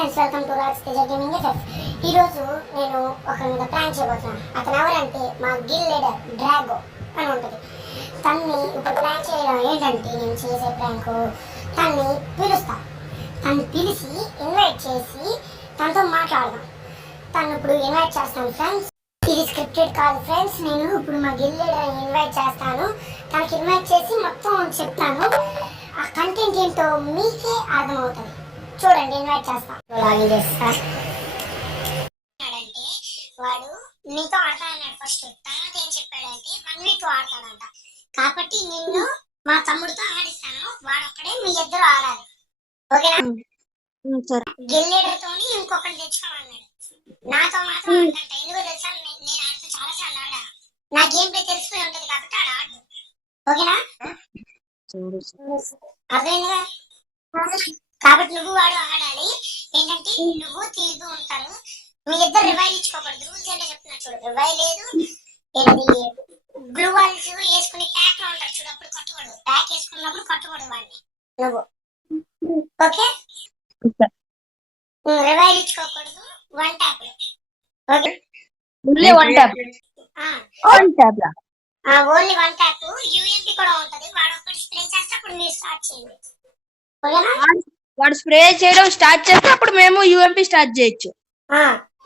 Friends, welcome to Raj Teja gaming FF. ఈరోజు నేను ఒకరి మీద ప్రాంక్ చేయబోతున్నాను. అతను ఎవరంటే మా గిల్ లీడర్ డ్రాగో అని ఉంటుంది. తన్ని ఇప్పుడు ప్రాంక్ చేయడం ఏంటంటే, నేను చేసే ప్రాంక్ తన్ని పిలుస్తా. తను పిలిచి ఇన్వైట్ చేసి తనతో మాట్లాడదాం. తను ఇప్పుడు ఇన్వైట్ చేస్తాను ఫ్రెండ్స్. ఇది స్క్రిప్టెడ్ కాదు ఫ్రెండ్స్. నేను ఇప్పుడు మా గిల్ లీడర్ ఇన్వైట్ చేస్తాను. తనకి ఇన్వైట్ చేసి మొత్తం చెప్తాను. ఆ కంటెంట్ ఏంటో మీకే అర్థమవుతుంది. చూడండి, ఇన్వైట్ చేస్తా. లాగిన్ చేస్తా. వాడు నీతో ఆడతానన్నాడు ఫస్ట్. తర్వాత ఏం చెప్పాడంటే 1 వీక్ ఆడతాడంట. కాబట్టి నిన్ను మా తమ్ముడితో ఆడిస్తాను. వాడొక్కడే మీ ఇద్దరు ఆడాలి, ఓకేనా? గిల్లీడర్తోని ఇంకొకటి తెచ్చుకోమన్నాడు. నాతో మాత్రం ఆడతాంట. ఎందుకో తెలుసా, నేను ఆడితే చాలా సార్లు ఆడా. నా గేమ్ ప్లే తెలిసిపోయి ఉంటది కాబట్టి ఆడు, ఓకేనా? అర్థమైందిగా? కాబట్టి నువ్వు వాడు ఆడాలి. ఏంటంటే నువ్వు తీరుతూ ఉంటారు. మీ ఇద్దరు రివైల్ ఇచ్చుకోకూడదు. రూల్స్ ఏంటో చెప్తున్నా చూడు. రివైల్ లేదు. గ్లూ వాల్స్ వేసుకుని ప్యాక్ లో ఉంటారు చూడు, అప్పుడు కొట్టకూడదు. ప్యాక్ వేసుకున్నప్పుడు కొట్టకూడదు వాడిని నువ్వు, ఓకే? రివైల్ ఇచ్చుకోకూడదు. 1 tap, okay? Only 1 tap. Only 1 tap. UMP కూడా ఉంటది. వాడు ఒకటి స్ప్రే చేస్తే అప్పుడు మీరు స్టార్ట్ చేయండి, ఓకేనా? వాడు స్ప్రే చేయడం స్టార్ట్ చేస్తే అప్పుడు మేము యూఎంపీ స్టార్ట్ చేయొచ్చు.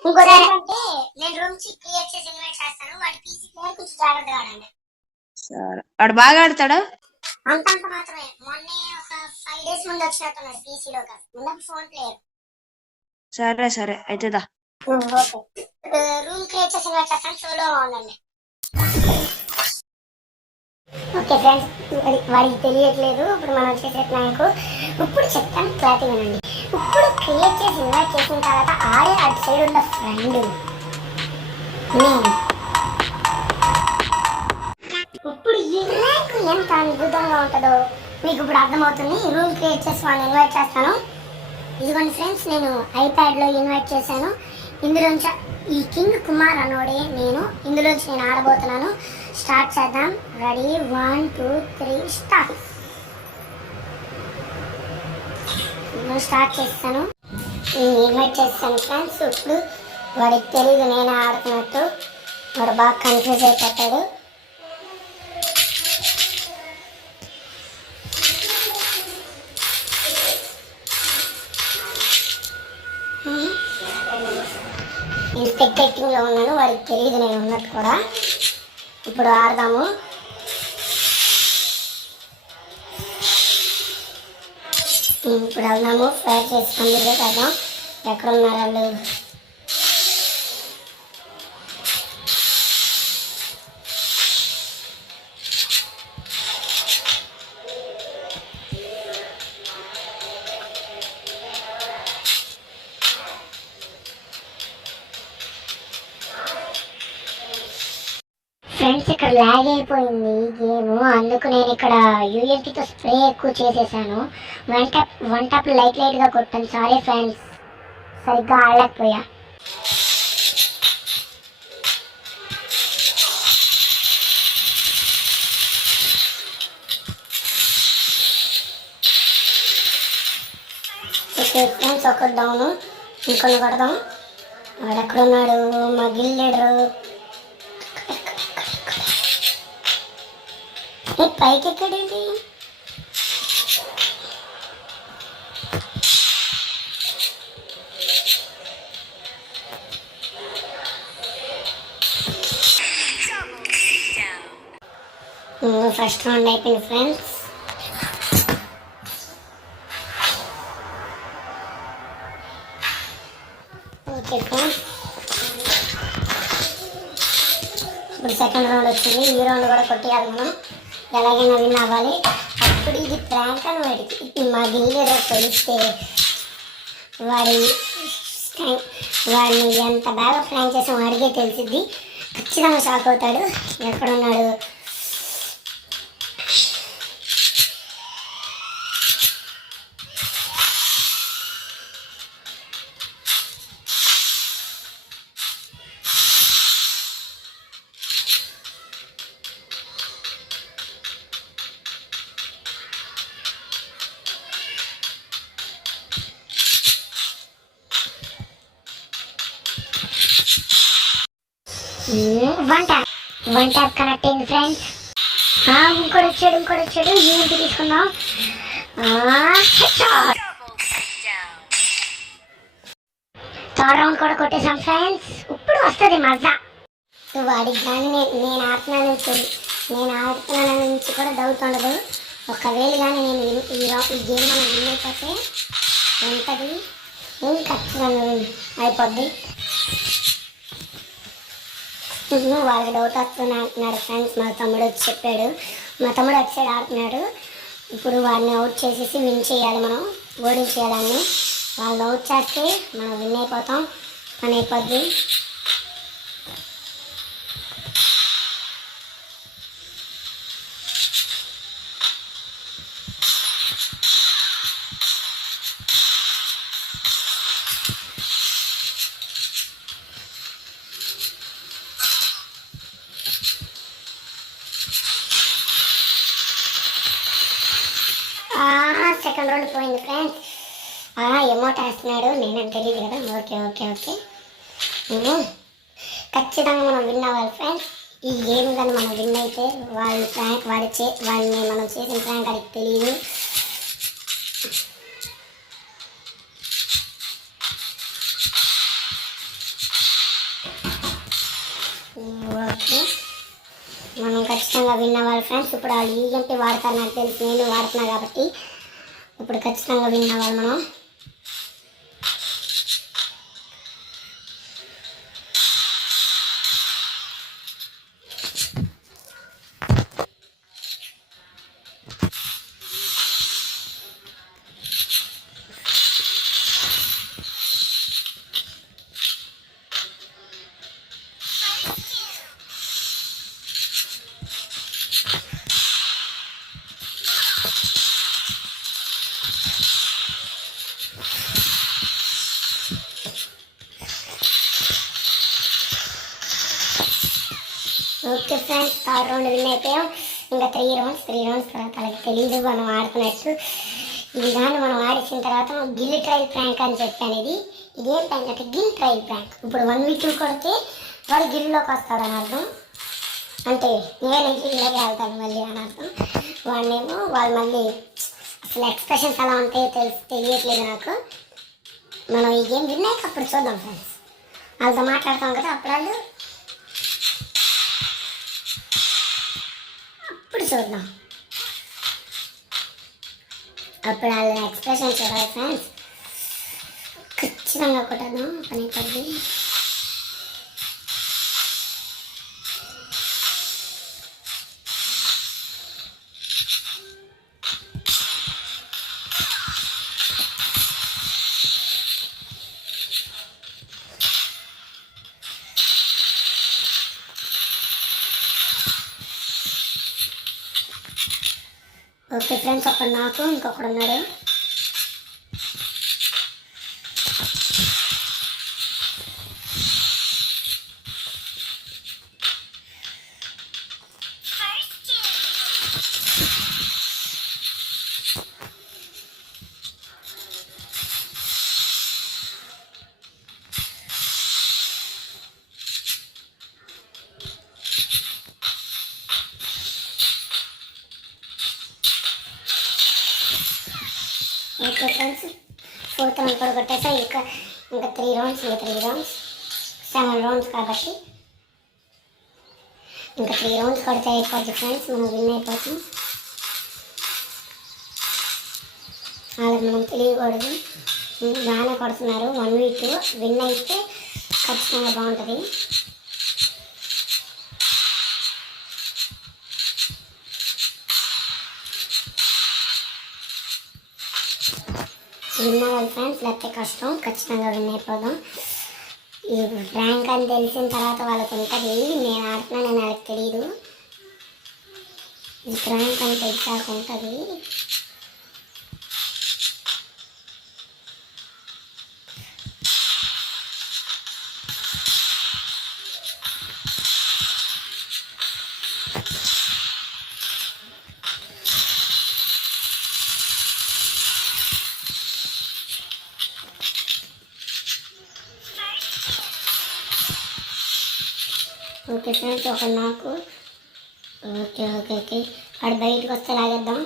ఇంకోటి ఏంటంటే, నేను రూమ్ కి క్రియేట్ చేసి ఇన్వైట్ చేస్తాను. వాడి పీసీ ప్లేయర్ కొంచెం జాగ్రత్తగా ఆడండి. సరే, వాడు బాగా ఆడతాడా? అంతంత మాత్రమే. మొన్నే ఒక 5 డేస్ ముందు వచ్చినట్టున్నాడు పీసీలో. ముందు ఫోన్ ప్లేయర్. సరే సరే అయితే దా. ఓకే, రూమ్ క్రియేట్ చేసి ఇన్వైట్ చేస్తాను. సోలో ఉండండి. ఓకే ఫ్రెండ్స్, వాడికి తెలియట్లేదు ఇప్పుడు మనం చేసే ప్లాన్. ఇప్పుడు చెప్తాను, క్లారిటీ వినండి. ఇప్పుడు క్రియేట్ చేసి ఇన్వైట్ చేసిన తర్వాత ఆడే అటు సైడ్ ఉన్న ఫ్రెండ్ నేను. ఇప్పుడు ఈ ర్యాంక్ ఎంత అద్భుతంగా ఉంటుందో మీకు ఇప్పుడు అర్థమవుతుంది. రూమ్ క్రియేట్ చేసి వాళ్ళని ఇన్వైట్ చేస్తాను. ఇదిగోండి ఫ్రెండ్స్, నేను ఐప్యాడ్లో ఇన్వైట్ చేశాను. ఇందులోంచి ఈ కింగ్ కుమార్ అనోడే నేను. ఇందులోంచి నేను ఆడబోతున్నాను. స్టార్ట్ చేద్దాం. రెడీ, 1 2 3 స్టార్ట్. నేను స్టార్ట్ చేస్తాను. ఇన్వైట్ చేస్తాను ఫ్రెండ్స్. ఇప్పుడు వాడికి తెలియదు నేనే ఆడుతున్నట్టు. వాడు బాగా కన్ఫ్యూజ్ అయిపోతాడు. నేను స్పెక్టేటింగ్లో ఉన్నాను. వాడికి తెలియదు నేను ఉన్నట్టు కూడా. ఇప్పుడు ఆడదాము. ఇప్పుడు వెళ్దాము. ఫైర్ చేసుకుంది కదా. ఎక్కడున్నారు వాళ్ళు? ఫ్రెండ్స్, ఇక్కడ ల్యాగ్ అయిపోయింది గేమ్. అందుకు నేను ఇక్కడ యూఎల్టీతో స్ప్రే ఎక్కువ చేసేసాను. 1 ట్యాప్ లైట్గా కొట్టాను. సారీ ఫ్రెండ్స్, సరిగ్గా ఆడలేకపోయా. ఓకే ఫ్రెండ్స్, ఒకటి డౌను. ఇంకొన్ని కొడదాం. వాడు ఎక్కడున్నాడు? మా గిల్ లీడరు పైకి ఎక్కడేంటి? ఫస్ట్ రౌండ్ అయిపోయింది ఫ్రెండ్స్. ఓకే ఫ్రెండ్స్, ఇప్పుడు సెకండ్ రౌండ్ వచ్చింది. ఈ రౌండ్ కూడా కొట్టేయాలి మనం. ఎలాగైనా విన్ అవ్వాలి. అప్పుడు ఇది ప్రాంక్ అని వాడికి మా గిల్లీలో తెలిస్తే వాడిని ఎంత బాగా ప్రాంక్ చేసాం వాడికే తెలిసిద్ది. ఖచ్చితంగా షాక్ అవుతాడు. ఎక్కడున్నాడు? వన్ ట్యాప్ కనెక్ట్ అయింది ఫ్రెండ్స్. ఇంకోటి వచ్చాడు యూఎంపీ తీసుకుందాం. థర్డ్ రౌండ్ కూడా కొట్టేసాం ఫ్రెండ్స్. ఇప్పుడు వస్తుంది మజా. వాడికి కానీ నేను ఆడుతున్నాను నుంచి కూడా డౌట్ ఉండదు. ఒకవేళ కానీ నేను ఈ గేమ్ మనం విన్ అయిపోతే ఉంటుంది ఖచ్చితంగా అయిపోద్ది. వాళ్ళకి డౌట్ వస్తుంది అంటున్నాడు ఫ్రెండ్స్. మా తమ్ముడు వచ్చి చెప్పాడు. మా తమ్ముడు వచ్చి ఆడుతున్నాడు. ఇప్పుడు వాడిని అవుట్ చేసేసి విన్ చేయాలి, మనం ఓడించేయాలని. వాళ్ళు అవుట్ చేస్తే మనం విన్ అయిపోతాం, పని అయిపోద్ది. సెకండ్ రౌండ్ పోయింది ఫ్రెండ్స్. ఎమౌంట్ వేస్తున్నాడు, నేనని తెలియదు కదా. ఓకే ఓకే ఓకే ఖచ్చితంగా మనం విన్ అవ్వాలి ఫ్రెండ్స్. ఈ గేమ్ కానీ మనం విన్ అయితే వాళ్ళు ప్రాంక్ వాళ్ళని మనం చేసిన ప్రాంక్ అది తెలియదు. ఓకే మనం ఖచ్చితంగా విన్ అవ్వాలి ఫ్రెండ్స్. ఇప్పుడు వాళ్ళు యూఎంపీ వాడతారు నాకు తెలిసి, నేను వాడుతున్నా కాబట్టి ఇప్పుడు ఖచ్చితంగా విన్ అవ్వాలి మనం. Okay friends, third round win అయిపోయాం. ఇంకా త్రీ రౌండ్స్ తర్వాత వాళ్ళకి తెలియదు మనం ఆడుతున్నట్టు. ఇది కానీ మనం ఆడిసిన తర్వాత గిల్ ట్రైల్ ప్రాంక్ అని చెప్పాను. ఇదేం ప్రాంక్ అంటే గిల్ ట్రైల్ ప్రాంక్. ఇప్పుడు 1v2 కొడితే వాడు గిల్లోకి వస్తాడని అర్థం. అంటే నేను గిల్లోకి వెళ్తాను మళ్ళీ అని అర్థం. వాళ్ళు మళ్ళీ అసలు ఎక్స్ప్రెషన్స్ ఎలా ఉంటాయో తెలియట్లేదు నాకు. మనం ఈ గేమ్ విన్ అయ్యాక అప్పుడు చూద్దాం ఫ్రెండ్స్. వాళ్ళతో మాట్లాడతాం కదా, అప్పుడు చూద్దాం. అప్పుడు వాళ్ళ ఎక్స్ప్రెషన్ చూడాలి ఫ్రెండ్స్. ఖచ్చితంగా కొట్టద్దాం, పని కొద్ది. ఓకే ఫ్రెండ్స్, ఒకడు నాకు ఇంకొకడు ఉన్నాడు. ఓకే ఫ్రెండ్స్, ఫోర్త్ రౌండ్ కూడా కొట్టేసా. ఇంకా 3 రౌండ్స్ 7 రౌండ్స్ కాబట్టి ఇంకా 3 రౌండ్స్ కొడితే అయిపోద్ది ఫ్రెండ్స్, మనం విన్ అయిపోతాం. వాళ్ళకి మనం తెలియకూడదు. బాగానే కొడుతున్నారు. 1v2 విన్ అయితే ఖచ్చితంగా బాగుంటుంది. విన్ అవ్వాలి ఫ్రెండ్స్, లేకపోతే కష్టం. ఖచ్చితంగా విన్ అయిపోదాం. ఇది ర్యాంక్ అని తెలిసిన తర్వాత వాళ్ళకి ఉంటుంది. నేను ఆడుతున్నానని వాళ్ళకి తెలియదు. ఇది ర్యాంక్ అని తెలిసాక ఉంటుంది. ఓకే ఫ్రెండ్స్, ఒక నాకు. ఓకే ఓకే ఓకే, వాడు బయటకు వస్తే లాగేద్దాం.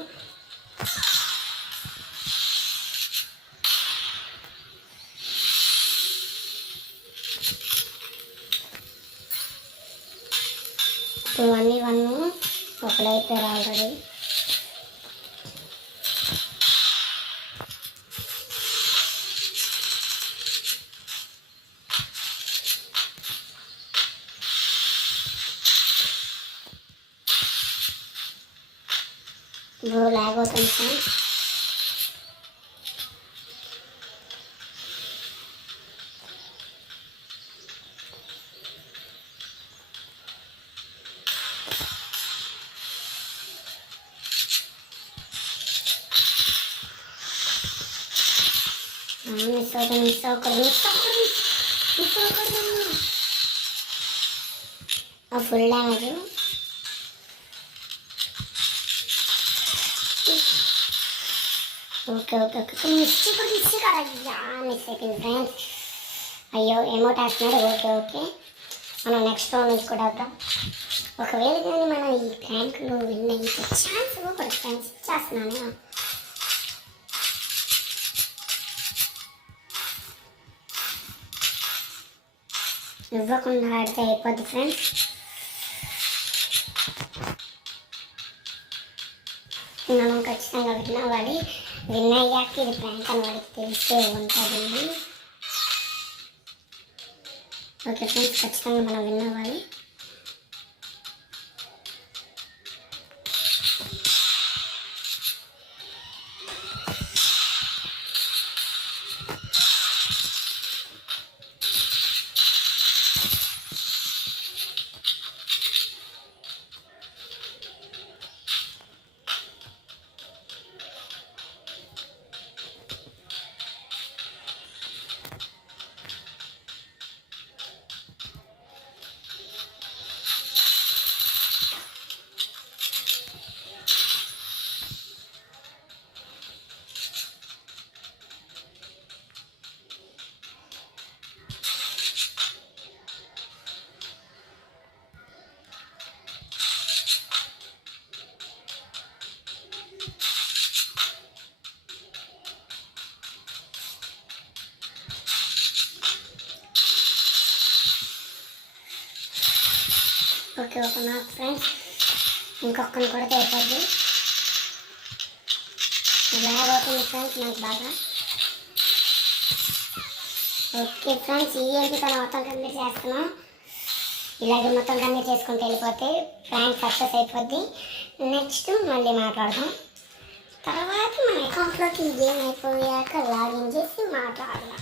ఇప్పుడు 1v1 ఒకడు అయిపోయారు ఆల్రెడీ. బ్రో లాగ్ అవుతుంది ఫ్రెండ్స్. మిస్ అవ్వకూడదు. Full damage. Okay okay okay, miss అయిపోయింది ఫ్రెండ్స్. అయ్యో ఎమోట్ వేస్తున్నాడు. ఓకే ఓకే, మనం నెక్స్ట్ రౌండ్ నుంచి కూడా వద్దాం. ఒకవేళ కానీ మనం ఈ ర్యాంక్లో విన్ అయ్యి ఛాన్స్ ఇవ్వకూడదు ఫ్రెండ్స్, ఇచ్చేస్తున్నాను. ఇవ్వకుండా ఆడితే అయిపోద్ది ఫ్రెండ్స్. మనం ఖచ్చితంగా విన్ అవ్వాలి. విన్ అయ్యాక ఇది ప్రాంక్ అని వాడికి తెలిసే ఉంటుంది. ఓకే ఫ్రెండ్స్, ఖచ్చితంగా మనం విన్ అవ్వాలి. ఓకే ఒక నాకు ఫ్రెండ్స్, ఇంకొకరిని కూడా అయిపోద్ది. బ్లాగ్ అవుతుంది ఫ్రెండ్స్ నాకు బాగా. ఓకే ఫ్రెండ్స్, ఈ ఎంపిక మొత్తం కంప్లీట్ చేస్తున్నాం. ఇలాగే మొత్తం కంప్లీట్ చేసుకుంటూ వెళ్ళిపోతే ప్రాంక్ సక్సెస్ అయిపోద్ది. నెక్స్ట్ మళ్ళీ మాట్లాడదాం. తర్వాత మన అకౌంట్లోకి ఈ గేమ్ అయిపోయాక లాగిన్ చేసి మాట్లాడదాం.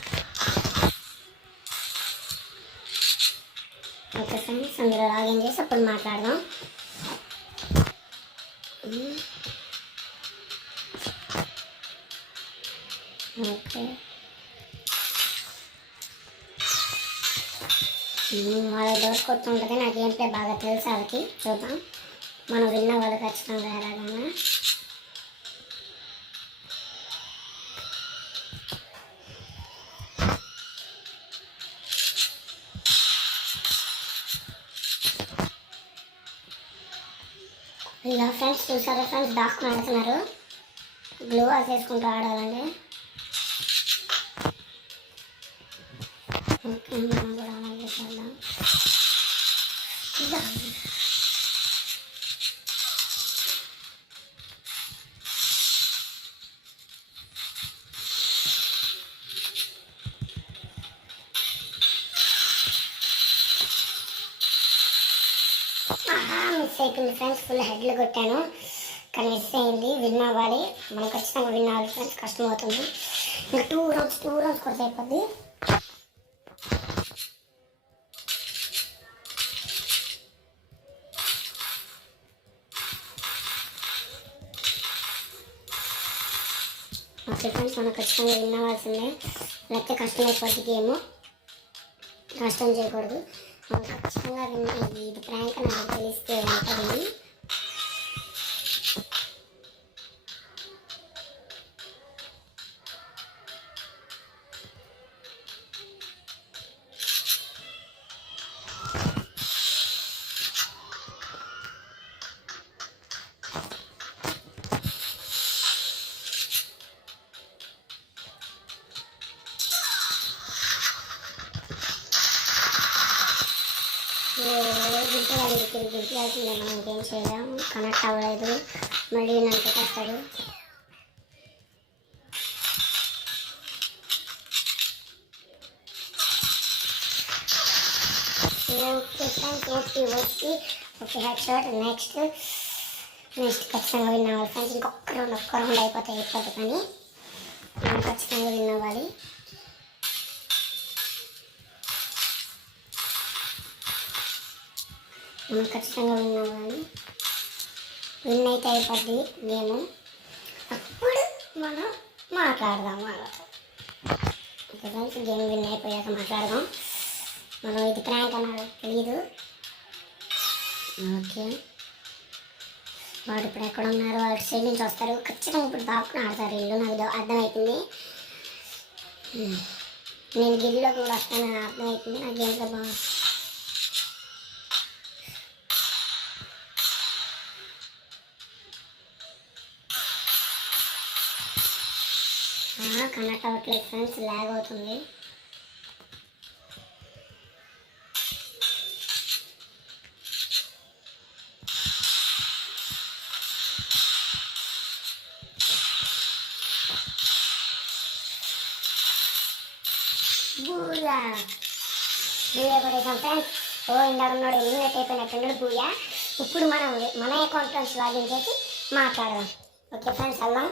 ఓకే ఫ్రెండ్స్, అందులో లాగిన్ చేసి అప్పుడు మాట్లాడదాం. ఓకే, వాళ్ళ డోర్ కొట్టుంటుంది. నాకు ఏం ప్లే బాగా తెలుసు వాళ్ళకి. చూద్దాం మనం విన్న వాళ్ళు ఖచ్చితంగా ఎలాగైనా. ఇలా ఫ్రెండ్స్ చూసారా ఫ్రెండ్స్, దాక్కుని ఆడుతున్నారు. గ్లో వాల్ చేసుకుంటూ ఆడాలండి. ఓకే, మనం కూడా అలాగే చేద్దాం. మిస్ అయిపోయింది ఫ్రెండ్స్, ఫుల్ హెడ్లు కొట్టాను కానీ మిస్ అయింది. విన్ అవ్వాలి మనం, ఖచ్చితంగా విన్ అవ్వాలి ఫ్రెండ్స్. కష్టం అవుతుంది. ఇంకా 2 రౌండ్స్ కొడితే అయిపోద్ది. ఓకే ఫ్రెండ్స్, మనం ఖచ్చితంగా విన్ అవ్వాల్సిందే. లేకపోతే కష్టం అయిపోద్ది గేమ్. కష్టం చేయకూడదు. మనం ఖచ్చితంగా విన్ అయ్యి ఇది ప్రాంక్ అని నాకు తెలిస్తే ఉంటుంది. గుర్తురాల్సిందే, మనం ఇంకేం చేయలేం. కనెక్ట్ అవ్వలేదు, మళ్ళీ నన్ను పెట్టేస్తాడు. Okay head shot. నెక్స్ట్ ఖచ్చితంగా విన్ అవ్వాలి ఫ్రెండ్స్. ఒక్క రౌండ్ అయిపోతాయి కానీ మనం ఖచ్చితంగా విన్ అవ్వాలి. మనం ఖచ్చితంగా విన్ అవ్వాలి. విన్ అయితే అయిపోద్ది గేమ్. అప్పుడు మనం మాట్లాడదాం వాళ్ళతో. ఓకే ఫ్రెండ్స్, గేమ్ విన్ అయిపోయాక మాట్లాడదాం. మనం ఇది ప్రాంక్ అన్నది తెలీదు. ఓకే, వాడు ఇప్పుడు ఎక్కడ ఉన్నారు? వాడు సైడ్ నుంచి వస్తారు ఖచ్చితంగా. ఇప్పుడు దాక్కుని ఆడతారు వీళ్ళు, నాకు అర్థమవుతుంది. నేను గిల్లిలో కూడా వస్తానని అర్థమవుతుంది. నాకు గేమ్లో బాగా కనెక్ట్ అవ్వట్లేదు ఫ్రెండ్స్, ల్యాగ్ అవుతుంది. బూయా కొట్టేసాం ఫ్రెండ్స్. ఇందాక ఉన్నాడు ఎలిమినేట్ అయిపోయినట్టున్నాడు బూయా. ఇప్పుడు మనం మన అకౌంట్ నుంచి లాగిన్ చేసి మాట్లాడదాం. ఓకే ఫ్రెండ్స్, వెళ్దాం.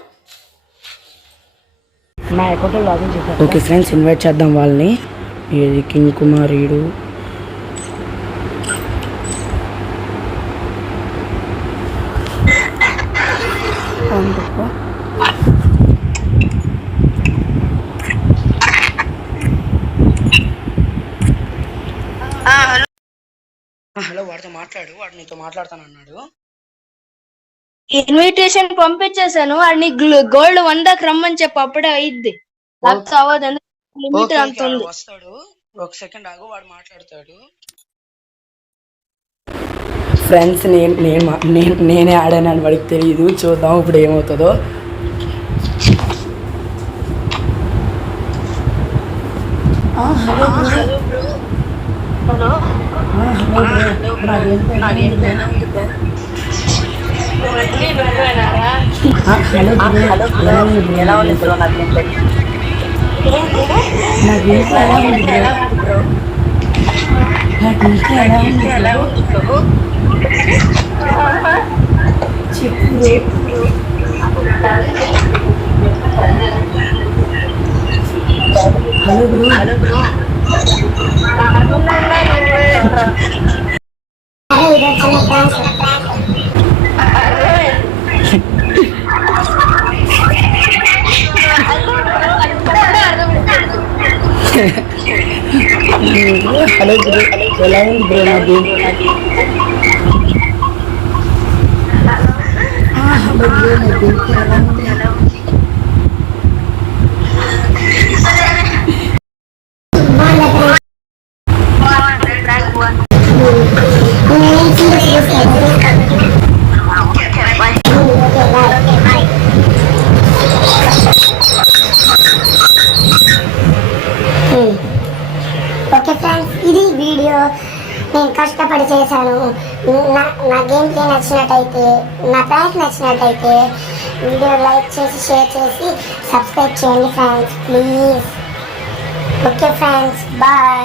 నా అకౌంట్లో లాగిన్ చేద్దాం. ఓకే ఫ్రెండ్స్, ఇన్వైట్ చేద్దాం వాళ్ళని. ఇది కింగ్ కుమారీడు, హలో, వాడితో మాట్లాడు. వాడు నీతో మాట్లాడతాను అన్నాడు. ఇన్విటేషన్ పంపించేసాను. వాడిని గోల్డ్ 100కి రమ్మని చెప్పి అప్పుడే అయ్యిద్ది. లేకపోతే అవ్వదు, లిమిట్ అంత ఉంది. వస్తాడు, ఒక సెకండ్ ఆగు, వాడు మాట్లాడతాడు. ఫ్రెండ్స్, నేనే ఆడానని వాడికి తెలియదు. చూద్దాం ఇప్పుడు ఏమవుతుందో. హలో ఎలా ఉంది bro? Hello bro, hello bro, ఎలా ఉంది బ్రో? నాకు హలో బ్రో, నాకు ఎలా ఉంది? ఓకే ఫ్రెండ్స్, ఇది వీడియో. నేను కష్టపడి చేశాను. నా గేమ్ ప్లే నచ్చినట్టయితే, నా ప్రాంక్ నచ్చినట్టయితే వీడియో లైక్ చేసి, షేర్ చేసి, సబ్స్క్రైబ్ చేయండి friends please. Okay friends, bye.